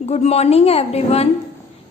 Good morning everyone.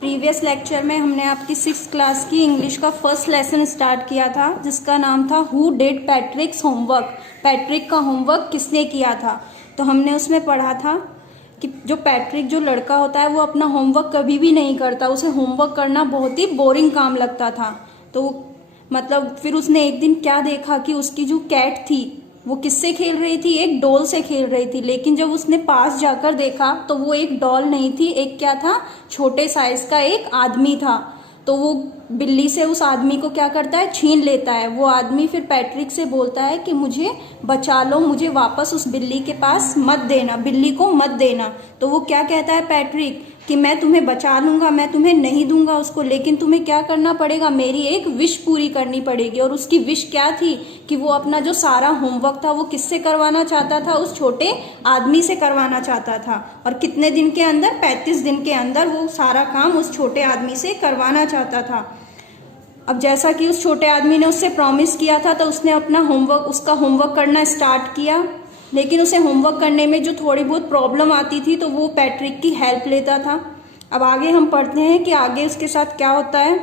Previous lecture में हमने आपकी 6th क्लास की इंग्लिश का फर्स्ट लेसन स्टार्ट किया था जिसका नाम था who did Patrick's homework. Patrick का होमवर्क किसने किया था। तो हमने उसमें पढ़ा था कि जो पैट्रिक जो लड़का होता है वो अपना होमवर्क कभी भी नहीं करता, उसे होमवर्क करना बहुत ही बोरिंग काम लगता था। तो मतलब फिर उसने एक दिन क्या देखा कि उसकी जो कैट थी वो किससे खेल रही थी, एक डॉल से खेल रही थी। लेकिन जब उसने पास जाकर देखा तो वो एक डॉल नहीं थी, एक क्या था, छोटे साइज का एक आदमी था। तो वो बिल्ली से उस आदमी को क्या करता है, छीन लेता है। वो आदमी फिर पैट्रिक से बोलता है कि मुझे बचा लो, मुझे वापस उस बिल्ली के पास मत देना, बिल्ली को मत देना। तो वो क्या कहता है पैट्रिक कि मैं तुम्हें बचा लूंगा, मैं तुम्हें नहीं दूंगा उसको, लेकिन तुम्हें क्या करना पड़ेगा, मेरी एक विश पूरी करनी पड़ेगी। और उसकी विश क्या थी कि वो अपना जो सारा होमवर्क था वो किससे करवाना चाहता था, उस छोटे आदमी से करवाना चाहता था। और कितने दिन के अंदर, 35 दिन के अंदर वो सारा काम उस छोटे आदमी से करवाना चाहता था। अब जैसा कि उस छोटे आदमी ने उससे प्रॉमिस किया था तो उसने अपना होमवर्क, उसका होमवर्क करना स्टार्ट किया। लेकिन उसे होमवर्क करने में जो थोड़ी बहुत प्रॉब्लम आती थी तो वो पैट्रिक की हेल्प लेता था। अब आगे हम पढ़ते हैं कि आगे उसके साथ क्या होता है।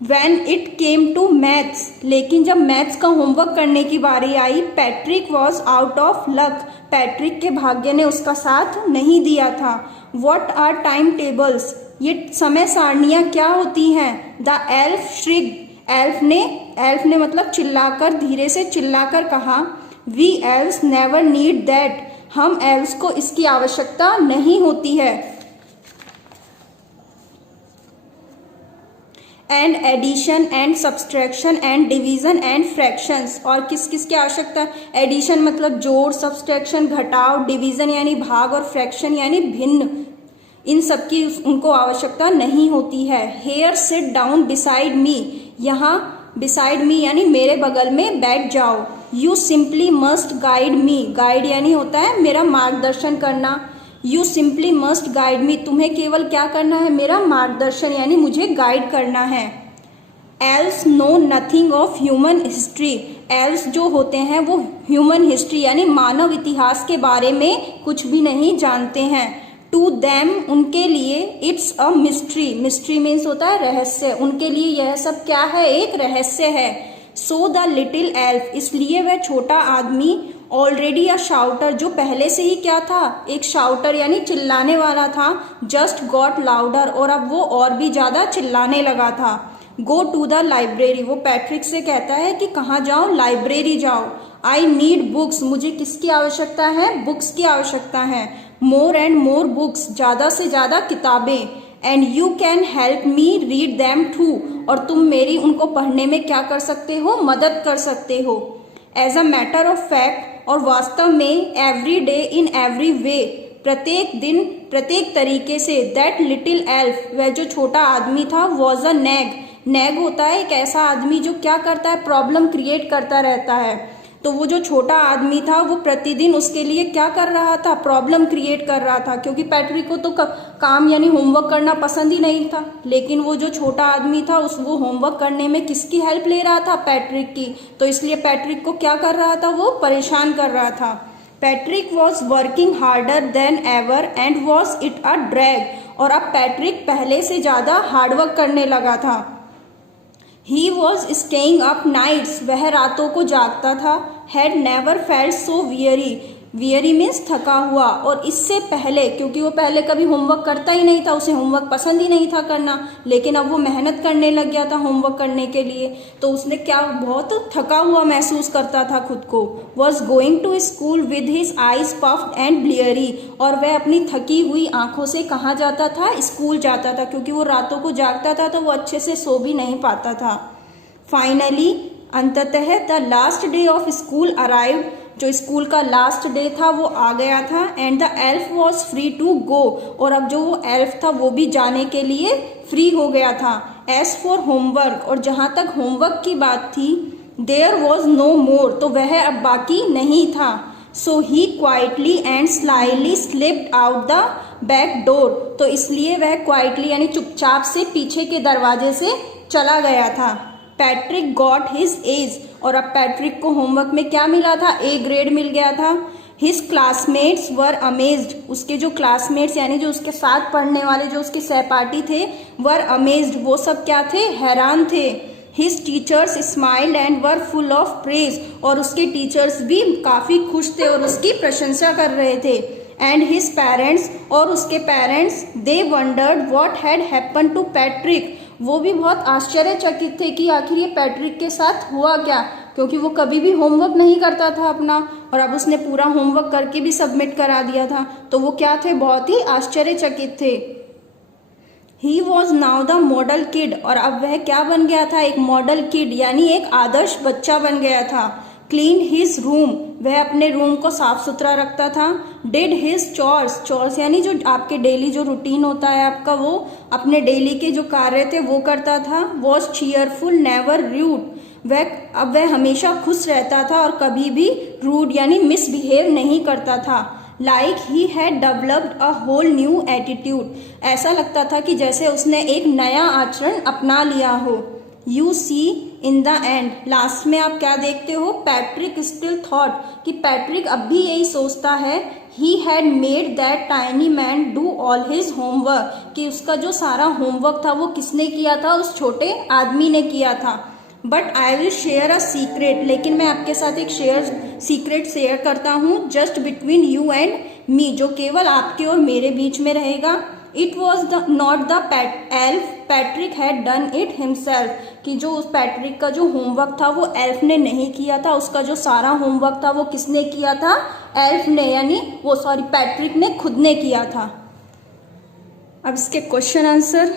When it came to maths, लेकिन जब मैथ्स का होमवर्क करने की बारी आई, Patrick was out of luck, Patrick के भाग्य ने उसका साथ नहीं दिया था। What are टाइम टेबल्स, ये समय सारणियां क्या होती हैं। द एल्फ श्रिग, एल्फ ने मतलब चिल्लाकर, धीरे से चिल्लाकर कहा, we elves never need that, हम एल्व्स को इसकी आवश्यकता नहीं होती है। And addition and subtraction and division and fractions, और किस किस की आवश्यकता, एडिशन मतलब जोड़, सब्सट्रैक्शन घटाव, डिवीजन यानी भाग और फ्रैक्शन यानी भिन्न, इन सब की उनको आवश्यकता नहीं होती है। Here sit down beside me, यहाँ बिसाइड मी यानी मेरे बगल में बैठ जाओ। You simply must guide me, guide यानी होता है मेरा मार्गदर्शन करना। You simply must guide me, तुम्हें केवल क्या करना है, मेरा मार्गदर्शन यानी मुझे गाइड करना है। Elves know nothing of human history, elves जो होते हैं वो ह्यूमन हिस्ट्री यानी मानव इतिहास के बारे में कुछ भी नहीं जानते हैं। टू देम, उनके लिए, it's a mystery, mystery means होता है रहस्य, उनके लिए यह सब क्या है, एक रहस्य है। सो द लिटिल एल्फ, इसलिए वह छोटा आदमी, ऑलरेडी अ शाउटर, जो पहले से ही क्या था, एक शाउटर यानी चिल्लाने वाला था, जस्ट गॉट लाउडर, और अब वो और भी ज्यादा चिल्लाने लगा था। गो टू द लाइब्रेरी, वो पैट्रिक से कहता है कि कहाँ जाओ, लाइब्रेरी जाओ। आई नीड बुक्स, मुझे किसकी आवश्यकता है, बुक्स की आवश्यकता है। मोर एंड मोर बुक्स, ज्यादा से ज्यादा किताबें। And you can help me read them too, और तुम मेरी उनको पढ़ने में क्या कर सकते हो, मदद कर सकते हो। As a matter of fact, और वास्तव में, every day in every way, प्रत्येक दिन प्रत्येक तरीके से, दैट लिटिल एल्फ, वह जो छोटा आदमी था, वॉज अ नैग, नैग होता है एक ऐसा आदमी जो क्या करता है, प्रॉब्लम क्रिएट करता रहता है। तो वो जो छोटा आदमी था वो प्रतिदिन उसके लिए क्या कर रहा था, प्रॉब्लम क्रिएट कर रहा था, क्योंकि पैट्रिक को तो काम यानी होमवर्क करना पसंद ही नहीं था। लेकिन वो जो छोटा आदमी था वो होमवर्क करने में किसकी हेल्प ले रहा था, पैट्रिक की। तो इसलिए पैट्रिक को क्या कर रहा था, वो परेशान कर रहा था। Patrick was working harder than ever and was it a drag, और अब पैट्रिक पहले से ज्यादा हार्डवर्क करने लगा था। He was staying up nights, वह रातों को जागता था। Had never felt so weary, weary means थका हुआ। और इससे पहले, क्योंकि वो पहले कभी होमवर्क करता ही नहीं था, उसे होमवर्क पसंद ही नहीं था करना, लेकिन अब वो मेहनत करने लग गया था होमवर्क करने के लिए, तो उसने क्या, बहुत थका हुआ महसूस करता था खुद को। Was going to school with his eyes puffed and bleary, और वह अपनी थकी हुई आंखों से कहाँ जाता था, स्कूल जाता था, क्योंकि वो रातों को जागता था तो वो अच्छे से सो भी नहीं पाता था। फाइनली, अंततः, the last day of school arrived, जो स्कूल का लास्ट डे था वो आ गया था। And the elf was free to go, और अब जो वो एल्फ था वो भी जाने के लिए फ्री हो गया था। एज फॉर होमवर्क, और जहां तक होमवर्क की बात थी, देयर वॉज नो मोर, तो वह अब बाकी नहीं था। So he quietly and slyly slipped out the back door, तो इसलिए वह क्वाइटली यानी चुपचाप से पीछे के दरवाजे से चला गया था। पैट्रिक गॉट हिज एज, और अब पैट्रिक को होमवर्क में क्या मिला था, ए ग्रेड मिल गया था। हिज क्लासमेट्स वर अमेज्ड, उसके जो क्लासमेट्स यानी जो उसके साथ पढ़ने वाले जो उसके सहपाठी थे, वर अमेज्ड, वो सब क्या थे, हैरान थे। His teachers smiled and were full of praise, और उसके टीचर्स भी काफ़ी खुश थे और उसकी प्रशंसा कर रहे थे। एंड हिज पेरेंट्स, और उसके parents, they wondered what had happen to Patrick, वो भी बहुत आश्चर्यचकित थे कि आखिर ये पैट्रिक के साथ हुआ क्या, क्योंकि वो कभी भी होमवर्क नहीं करता था अपना, और अब उसने पूरा होमवर्क करके भी सबमिट करा दिया था, तो वो क्या थे, बहुत ही आश्चर्यचकित थे। He was now the model kid, और अब वह क्या बन गया था, एक मॉडल किड यानी एक आदर्श बच्चा बन गया था। क्लीन हिज रूम, वह अपने रूम को साफ सुथरा रखता था। डिड हिज चॉर्स, चॉर्स यानी जो आपके डेली जो रूटीन होता है आपका, वो अपने डेली के जो कार्य थे वो करता था। वॉज चीयरफुल नेवर रूड, वह हमेशा खुश रहता था और कभी भी रूड यानी मिसबिहेव नहीं करता था। Like he had developed a whole new attitude, ऐसा लगता था कि जैसे उसने एक नया आचरण अपना लिया हो। You see in the end, last में आप क्या देखते हो, पैट्रिक स्टिल थॉट, कि पैट्रिक अब भी यही सोचता है। He had made that tiny man do all his homework, कि उसका जो सारा होमवर्क था वो किसने किया था, उस छोटे आदमी ने किया था। But I will share a secret, लेकिन मैं आपके साथ एक सीक्रेट शेयर करता हूँ, जस्ट बिटवीन यू एंड मी, जो केवल आपके और मेरे बीच में रहेगा। It was not the elf, Patrick had done it himself, कि जो उस पैट्रिक का जो होमवर्क था वो एल्फ ने नहीं किया था, उसका जो सारा होमवर्क था वो किसने किया था, एल्फ ने, यानी पैट्रिक ने खुद ने किया था। अब इसके क्वेश्चन आंसर।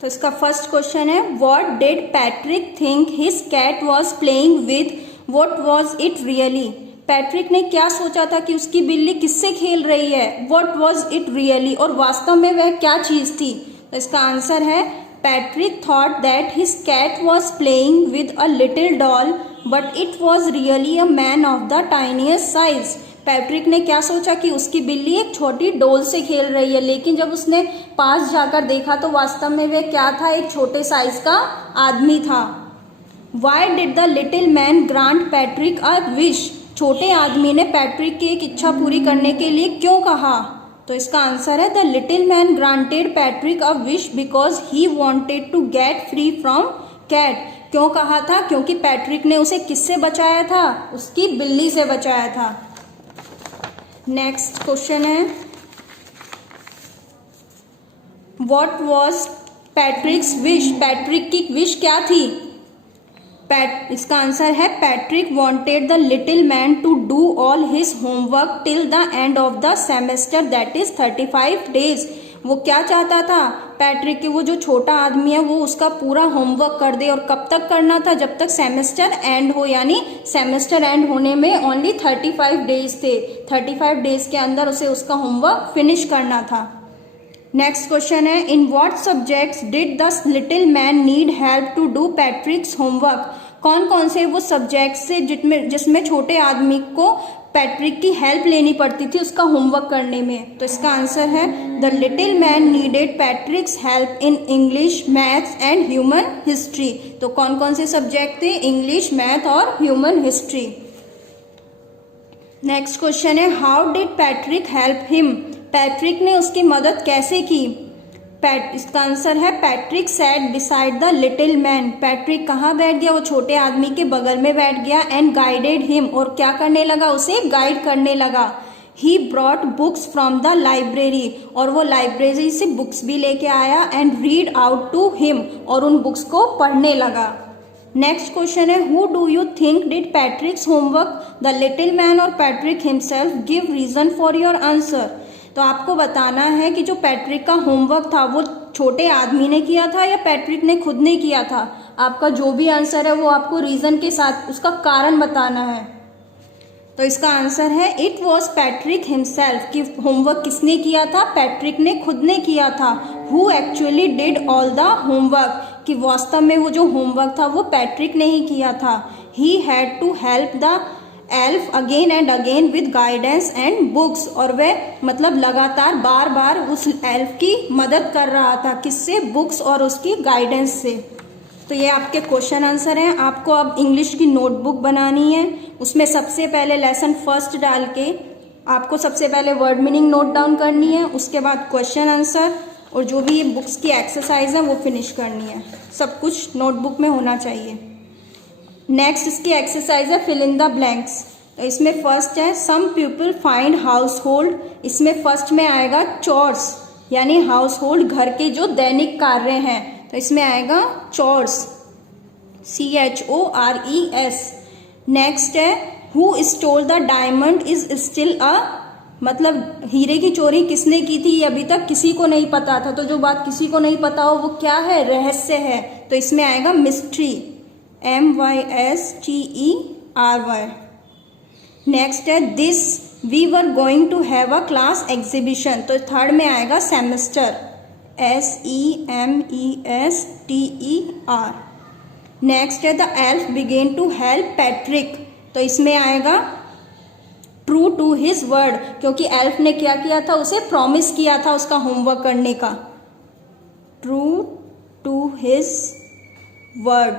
तो इसका फर्स्ट क्वेश्चन है, what did Patrick think his cat was playing with, what was it really, Patrick ने क्या सोचा था कि उसकी बिल्ली किससे खेल रही है, व्हाट वॉज इट रियली, और वास्तव में वह क्या चीज थी। तो इसका आंसर है, Patrick thought that his cat was playing with a little doll but it was really a man of the tiniest size, Patrick ने क्या सोचा कि उसकी बिल्ली एक छोटी डॉल से खेल रही है, लेकिन जब उसने पास जाकर देखा तो वास्तव में वह क्या था, एक छोटे साइज का आदमी था। Why did the little man grant Patrick a wish, छोटे आदमी ने पैट्रिक की एक इच्छा पूरी करने के लिए क्यों कहा। तो इसका आंसर है, the little man granted Patrick a wish because he wanted to get free from cat, क्यों कहा था, क्योंकि पैट्रिक ने उसे किससे बचाया था, उसकी बिल्ली से बचाया था। नेक्स्ट क्वेश्चन है, what was Patrick's wish, Patrick की विश क्या थी। इसका आंसर है, Patrick wanted the little man to do all his homework till the end of the semester, that is 35 days. वो क्या चाहता था, पैट्रिक के वो जो छोटा आदमी है वो उसका पूरा होमवर्क कर दे, और कब तक करना था, जब तक सेमेस्टर एंड हो, यानी सेमेस्टर एंड होने में ओनली 35 डेज थे, 35 डेज के अंदर उसे उसका होमवर्क फिनिश करना था। नेक्स्ट क्वेश्चन है, in what subjects did the little man need help to do Patrick's homework, कौन कौन से वो सब्जेक्ट्स से जिसमें छोटे आदमी को पैट्रिक की हेल्प लेनी पड़ती थी उसका होमवर्क करने में। तो इसका आंसर है, the little man needed Patrick's help in English, maths and human history. तो कौन कौन से सब्जेक्ट थे, इंग्लिश, मैथ और ह्यूमन हिस्ट्री। नेक्स्ट क्वेश्चन है, how did Patrick help him, Patrick ने उसकी मदद कैसे की। इसका आंसर है, Patrick sat beside the little man, Patrick कहाँ बैठ गया, वो छोटे आदमी के बगल में बैठ गया। एंड गाइडेड हिम, और क्या करने लगा, उसे गाइड करने लगा। He brought books from the library, और वो लाइब्रेरी से बुक्स भी लेके आया। And read out to him, और उन बुक्स को पढ़ने लगा। नेक्स्ट क्वेश्चन है, who do you think did Patrick's homework, the little man और Patrick himself, give reason for your answer. तो आपको बताना है कि जो पैट्रिक का होमवर्क था वो छोटे आदमी ने किया था या पैट्रिक ने खुद ने किया था। आपका जो भी आंसर है वो आपको रीजन के साथ उसका कारण बताना है। तो इसका आंसर है, इट वॉज पैट्रिक हिमसेल्फ, कि होमवर्क किसने किया था, पैट्रिक ने खुद ने किया था। Who actually did all the homework, कि वास्तव में वो जो होमवर्क था वो पैट्रिक ने ही किया था। He had to help the elf again and again with guidance and books, और वह मतलब लगातार बार बार उस एल्फ की मदद कर रहा था, किससे, बुक्स और उसकी गाइडेंस से। तो ये आपके क्वेश्चन आंसर हैं। आपको अब इंग्लिश की नोटबुक बनानी है। उसमें सबसे पहले लेसन फर्स्ट डाल के आपको सबसे पहले वर्ड मीनिंग नोट डाउन करनी है, उसके बाद क्वेश्चन आंसर और जो भी बुक्स की एक्सरसाइज है वो फिनिश करनी है। सब कुछ नोटबुक में होना चाहिए। नेक्स्ट इसकी एक्सरसाइज है फिल इन द ब्लैंक्स। तो इसमें फर्स्ट है some people find household. इसमें फर्स्ट में आएगा चोर्स यानी हाउस होल्ड, घर के जो दैनिक कार्य हैं, तो इसमें आएगा चोर्स, CHORES। नेक्स्ट है who stole the diamond is still a, मतलब हीरे की चोरी किसने की थी ये अभी तक किसी को नहीं पता था। तो जो बात किसी को नहीं पता हो वो क्या है, रहस्य है। तो इसमें आएगा मिस्ट्री, MYSTERY। नेक्स्ट है this we were going to have a class exhibition. तो थर्ड में आएगा सेमेस्टर, SEMESTER। नेक्स्ट है the elf began to help Patrick. तो इसमें आएगा ट्रू टू हिज वर्ड, क्योंकि एल्फ ने क्या किया था, उसे प्रॉमिस किया था उसका होमवर्क करने का, true to his word.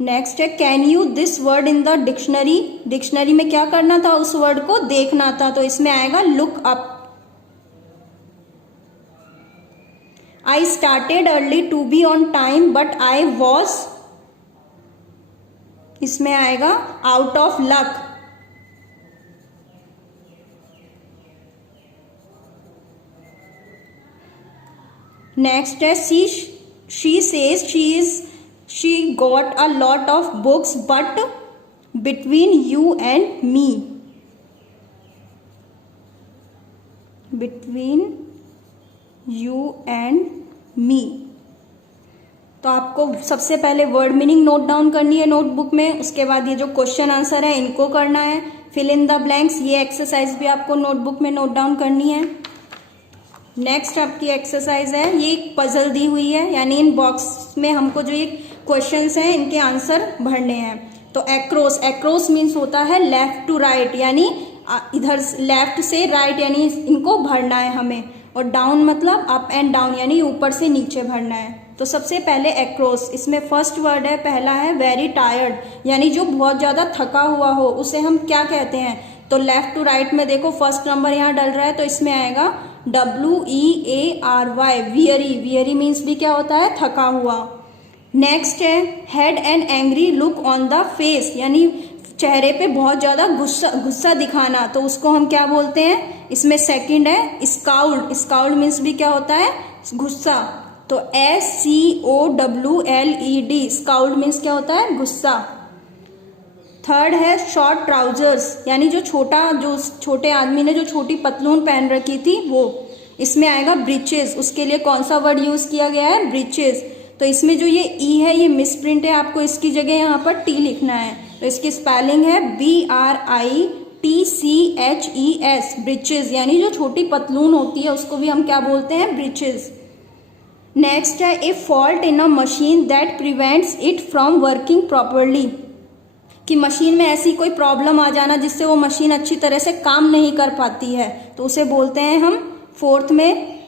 Next है can you this word in the dictionary. Dictionary में क्या करना था, उस वर्ड को देखना था। तो इसमें आएगा look up. I started early to be on time but I was, इसमें आएगा आउट ऑफ लक। नेक्स्ट है she says she got a lot of books but between you and me, between you and me. तो आपको सबसे पहले word meaning note down करनी है notebook में, उसके बाद ये जो क्वेश्चन आंसर है इनको करना है, फिल इन द ब्लैंक्स। ये एक्सरसाइज भी आपको नोटबुक में नोट डाउन करनी है। नेक्स्ट आपकी एक्सरसाइज है, ये एक पजल दी हुई है, यानी इन बॉक्स में हमको जो ये क्वेश्चंस हैं इनके आंसर भरने हैं। तो एक्रोस, एक्रोस मीन्स होता है लेफ्ट टू राइट, यानी इधर लेफ्ट से राइट, यानी इनको भरना है हमें। और डाउन मतलब अप एंड डाउन, यानी ऊपर से नीचे भरना है। तो सबसे पहले एक्रोस, इसमें फर्स्ट वर्ड है, पहला है वेरी टायर्ड, यानी जो बहुत ज़्यादा थका हुआ हो उसे हम क्या कहते हैं। तो लेफ्ट टू राइट में देखो फर्स्ट नंबर यहाँ डल रहा है, तो इसमें आएगा WEARY, वियरी। वियरी मीन्स भी क्या होता है, थका हुआ। नेक्स्ट है had an angry look on the face, यानी चेहरे पे बहुत ज़्यादा गुस्सा दिखाना, तो उसको हम क्या बोलते हैं। इसमें सेकंड है स्काउल्ड। स्काउल्ड मीन्स भी क्या होता है, गुस्सा। तो SCOWLED, स्काउल्ड मीन्स क्या होता है, गुस्सा। थर्ड है शॉर्ट ट्राउजर्स, यानी जो छोटे आदमी ने जो छोटी पतलून पहन रखी थी वो। इसमें आएगा ब्रीचेस, उसके लिए कौन सा वर्ड यूज किया गया है, ब्रीचेस। तो इसमें जो ये ई है ये मिस प्रिंट है, आपको इसकी जगह यहाँ पर टी लिखना है। तो इसकी स्पेलिंग है BRITCHES, ब्रीचेस, यानी जो छोटी पतलून होती है उसको भी हम क्या बोलते हैं, ब्रीचेस। नेक्स्ट है ए fault in a machine that prevents it from working properly, कि मशीन में ऐसी कोई प्रॉब्लम आ जाना जिससे वो मशीन अच्छी तरह से काम नहीं कर पाती है, तो उसे बोलते हैं हम फोर्थ में,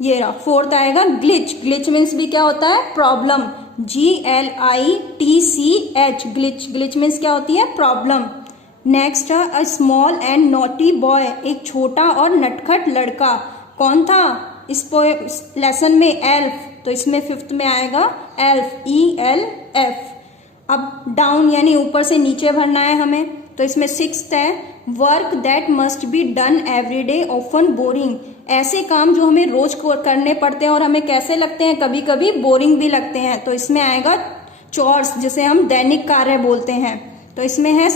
ये रहा फोर्थ आएगा ग्लिच। ग्लिच मीन्स भी क्या होता है, problem, GLITCH, glitch. Glitch means क्या होती है, प्रॉब्लम। नेक्स्ट है a small and naughty boy, एक छोटा और नटखट लड़का। कौन था इस लेसन में, एल्फ। तो इसमें फिफ्थ में आएगा एल्फ, ELF। अब डाउन यानी ऊपर से नीचे भरना है हमें। तो इसमें सिक्स्थ है work that must be done every day often boring, ऐसे काम जो हमें रोज करने पड़ते हैं और हमें कैसे लगते हैं, कभी कभी बोरिंग भी लगते हैं। तो इसमें आएगा चोर्स, जिसे हम दैनिक कार्य बोलते हैं। तो इसमें है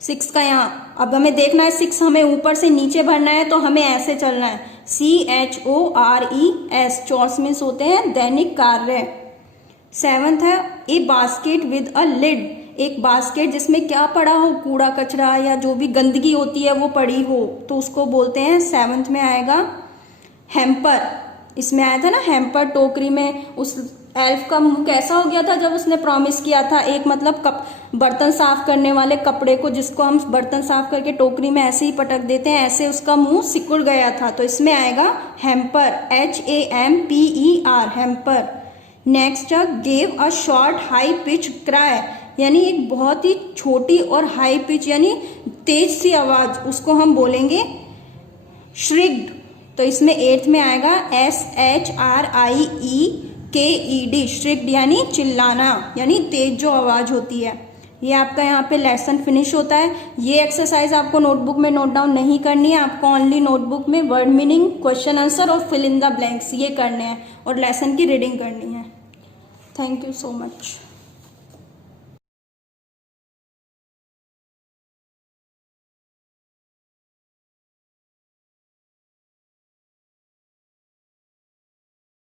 सिक्स्थ का यहाँ, अब हमें देखना है सिक्स हमें ऊपर से नीचे भरना है, तो हमें ऐसे चलना है, CHORES, चोर्स मीन्स होते हैं दैनिक कार्य। सेवंथ है a basket with a lid, एक बास्केट जिसमें क्या पड़ा हो, कूड़ा कचरा या जो भी गंदगी होती है वो पड़ी हो, तो उसको बोलते हैं। सेवंथ में आएगा हैम्पर, इसमें आया था ना हैम्पर, टोकरी में उस एल्फ का मुंह कैसा हो गया था जब उसने प्रॉमिस किया था? एक मतलब कप बर्तन साफ करने वाले कपड़े को, जिसको हम बर्तन साफ करके टोकरी में ऐसे ही पटक देते हैं, ऐसे उसका मुंह सिकुड़ गया था। तो इसमें आएगा hamper, HAMPER, hamper. Next, gave a short high pitch cry, यानी एक बहुत ही छोटी और हाई पिच यानी तेज सी आवाज, उसको हम बोलेंगे श्रिक्ड। तो इसमें 8th में आएगा SHRIEKED, श्रिक्ड यानी चिल्लाना, यानी तेज जो आवाज होती है। ये आपका यहाँ पे लेसन फिनिश होता है। ये एक्सरसाइज आपको नोटबुक में नोट डाउन नहीं करनी है, आपको ओनली नोटबुक में वर्ड मीनिंग, क्वेश्चन आंसर और फिल इन द ब्लैंक्स ये करने हैं और लेसन की रीडिंग करनी है। Thank you so much.